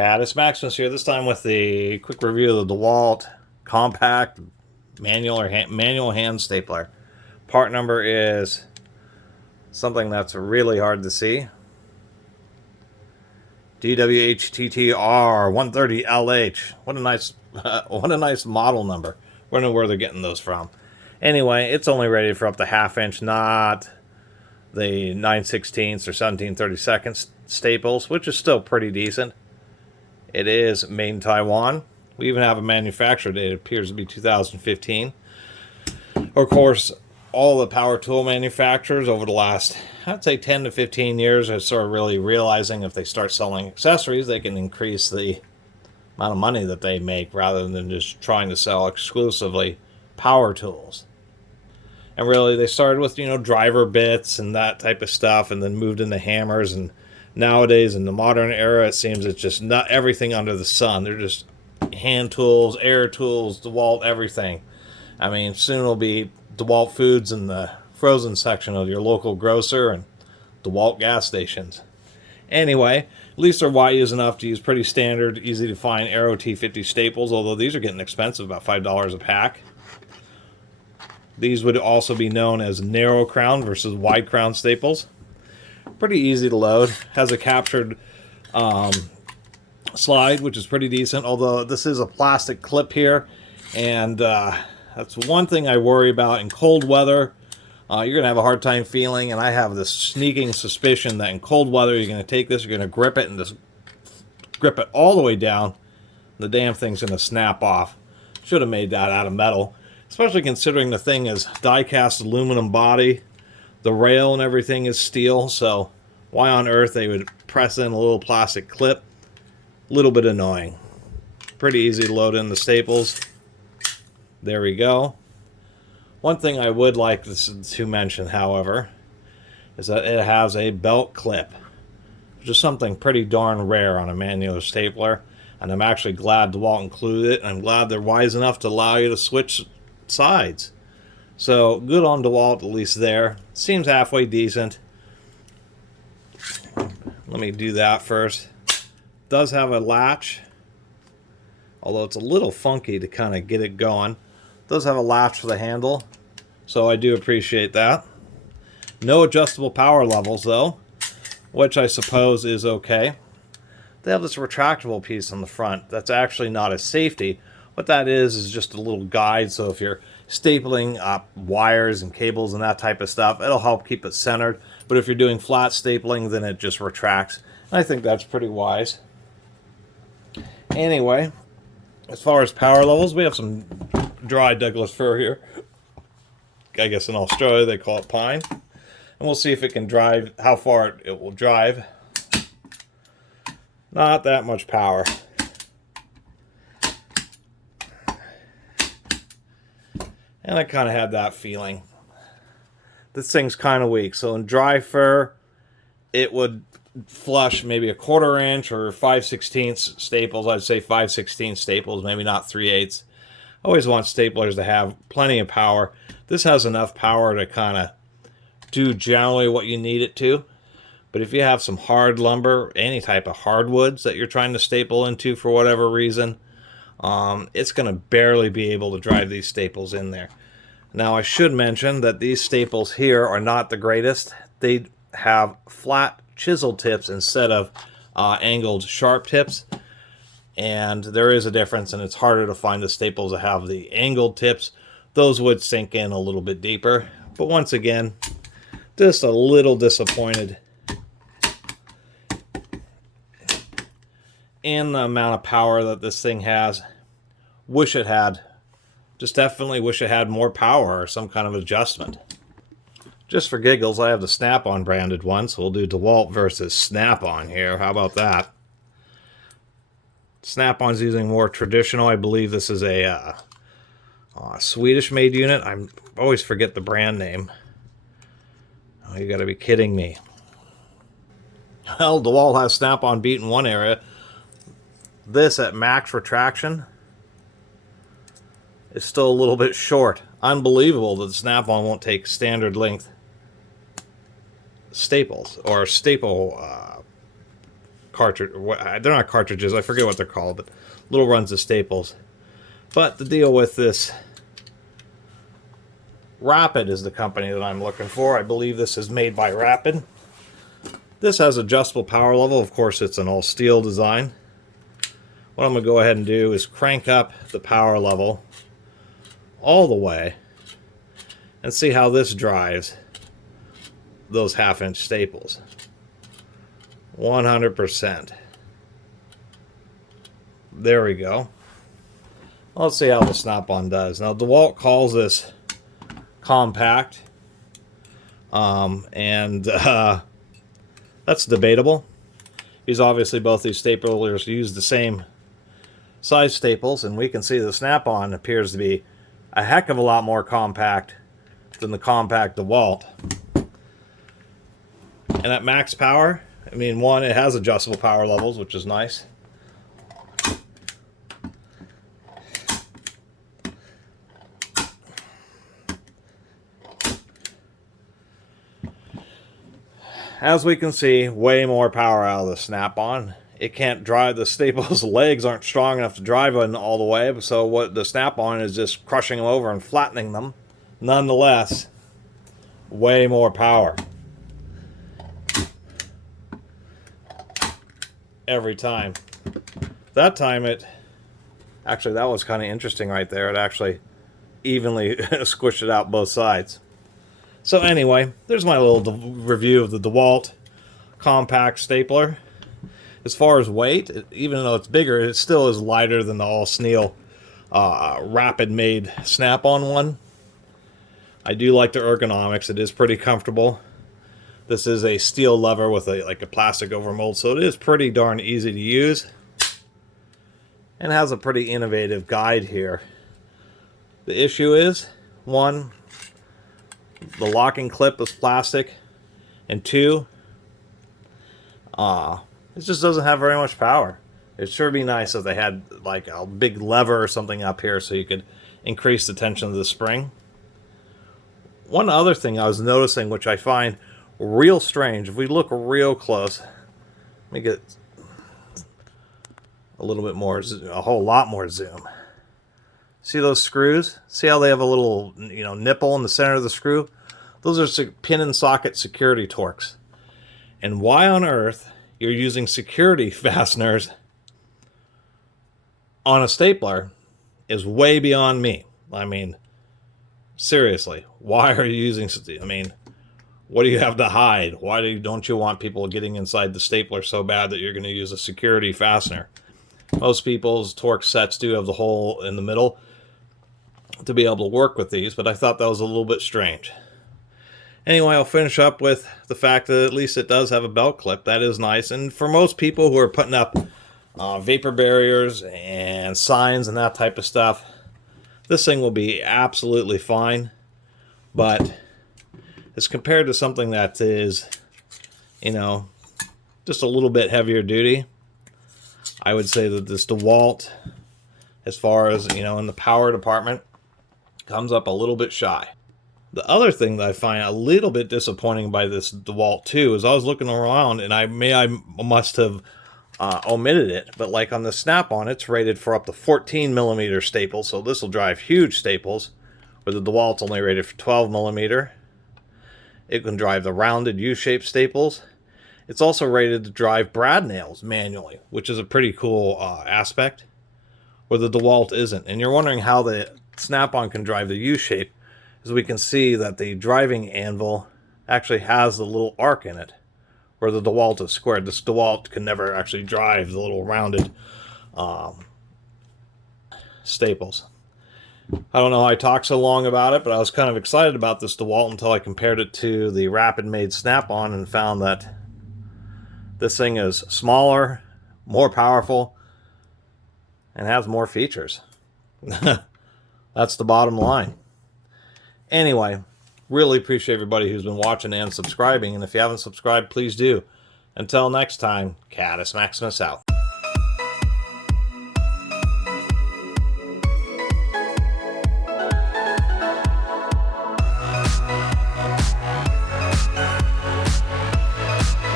Catus. Maximus here, this time with the quick review of the DeWalt compact manual hand stapler. Part number is something that's really hard to see. DWHTTR 130LH. What a nice model number. I don't know where they're getting those from. Anyway, it's only rated for up to ½ inch, not the 9/16 or 17/32 staples, which is still pretty decent. It is made in Taiwan. We even have a manufacturer date. It appears to be 2015. Of course, all the power tool manufacturers over the last, I'd say 10 to 15 years, are sort of really realizing if they start selling accessories, they can increase the amount of money that they make rather than just trying to sell exclusively power tools. And really, they started with, driver bits and that type of stuff, and then moved into hammers. And nowadays, in the modern era, it seems it's just not everything under the sun. They're just hand tools, air tools, DeWalt, everything. I mean, soon it'll be DeWalt foods in the frozen section of your local grocer and DeWalt gas stations. Anyway, at least they're wide enough to use pretty standard, easy to find Aero T50 staples, although these are getting expensive, about $5 a pack. These would also be known as narrow crown versus wide crown staples. Pretty easy to load. Has a captured slide, which is pretty decent, although this is a plastic clip here, and that's one thing I worry about in cold weather. You're going to have a hard time feeling, and I have this sneaking suspicion that in cold weather you're going to take this, you're going to grip it, and just grip it all the way down. The damn thing's going to snap off. Should have made that out of metal, especially considering the thing is die-cast aluminum body. The rail and everything is steel, so why on earth they would press in a little plastic clip? A little bit annoying. Pretty easy to load in the staples. There we go. One thing I would like to mention, however, is that it has a belt clip, which is something pretty darn rare on a manual stapler, and I'm actually glad DeWalt included it, and I'm glad they're wise enough to allow you to switch sides. So, good on DeWalt, at least there. Seems halfway decent. Let me do that first. Does have a latch, although it's a little funky to kind of get it going. Does have a latch for the handle, so I do appreciate that. No adjustable power levels, though, which I suppose is okay. They have this retractable piece on the front. That's actually not a safety. What that is just a little guide, so if you're stapling up wires and cables and that type of stuff, it'll help keep it centered. But if you're doing flat stapling, then it just retracts. And I think that's pretty wise. Anyway, as far as power levels, we have some dry Douglas fir here. I guess in Australia they call it pine. And we'll see if it can drive, how far it will drive. Not that much power. And I kind of had that feeling. This thing's kind of weak. So in dry fir, it would flush maybe a 1/4 inch or 5/16 staples. I'd say 5/16 staples, maybe not 3/8. I always want staplers to have plenty of power. This has enough power to kind of do generally what you need it to. But if you have some hard lumber, any type of hardwoods that you're trying to staple into for whatever reason, it's going to barely be able to drive these staples in there. Now, I should mention that these staples here are not the greatest. They have flat chisel tips instead of angled sharp tips. And there is a difference, and it's harder to find the staples that have the angled tips. Those would sink in a little bit deeper. But once again, just a little disappointed in the amount of power that this thing has. Wish it had. Just definitely wish it had more power or some kind of adjustment. Just for giggles, I have the Snap-on branded one, so we'll do DeWalt versus Snap-on here. How about that? Snap-on's using more traditional. I believe this is a Swedish-made unit. I always forget the brand name. Oh, you gotta be kidding me. Well, DeWalt has Snap-on beat in one area. This at max retraction is still a little bit short. Unbelievable that the Snap-on won't take standard length staples or staple cartridge. They're not cartridges. I forget what they're called, but little runs of staples. But the deal with this, Rapid is the company that I'm looking for. I believe this is made by Rapid. This has adjustable power level. Of course, it's an all steel design. What I'm going to go ahead and do is crank up the power level all the way and see how this drives those 1/2-inch staples. 100%. There we go. Let's see how the snap-on does. Now, DeWalt calls this compact, and that's debatable. Because obviously both these staplers use the same size staples, and we can see the snap-on appears to be a heck of a lot more compact than the compact DeWalt. And at max power, I mean, one, it has adjustable power levels, which is nice. As we can see, way more power out of the snap-on. It can't drive, the staples legs aren't strong enough to drive in all the way, so what the snap-on is just crushing them over and flattening them. Nonetheless, way more power. Every time. That time actually that was kind of interesting right there. It actually evenly squished it out both sides. So anyway, there's my little review of the DeWalt compact stapler. As far as weight, even though it's bigger, it still is lighter than the all-steel Rapid-made snap-on one. I do like the ergonomics. It is pretty comfortable. This is a steel lever with a plastic overmold, so it is pretty darn easy to use. And has a pretty innovative guide here. The issue is, one, the locking clip is plastic, and two, it just doesn't have very much power. It'd sure be nice if they had like a big lever or something up here so you could increase the tension of the spring. One other thing I was noticing, which I find real strange, if we look real close, let me get a little bit more, a whole lot more zoom. See those screws? See how they have a little, nipple in the center of the screw? Those are pin and socket security torques. And why on earth you're using security fasteners on a stapler is way beyond me. I mean, seriously, why are you using, what do you have to hide? Why don't you want people getting inside the stapler so bad that you're going to use a security fastener? Most people's torque sets do have the hole in the middle to be able to work with these, but I thought that was a little bit strange. Anyway, I'll finish up with the fact that at least it does have a belt clip. That is nice. And for most people who are putting up vapor barriers and signs and that type of stuff, this thing will be absolutely fine. But as compared to something that is, just a little bit heavier duty, I would say that this DeWalt, as far as, in the power department, comes up a little bit shy. The other thing that I find a little bit disappointing by this DeWalt too is I was looking around and I must have omitted it, but like on the snap-on, it's rated for up to 14 millimeter staples, so this will drive huge staples, where the DeWalt's only rated for 12 millimeter. It can drive the rounded U-shaped staples. It's also rated to drive brad nails manually, which is a pretty cool aspect, where the DeWalt isn't. And you're wondering how the snap-on can drive the U-shape, as we can see that the driving anvil actually has the little arc in it, where the DeWalt is squared. This DeWalt can never actually drive the little rounded staples. I don't know how I talked so long about it, but I was kind of excited about this DeWalt until I compared it to the Rapid-made snap-on and found that this thing is smaller, more powerful, and has more features. That's the bottom line. Anyway, really appreciate everybody who's been watching and subscribing, and if you haven't subscribed, please do. Until next time, Catus Maximus out.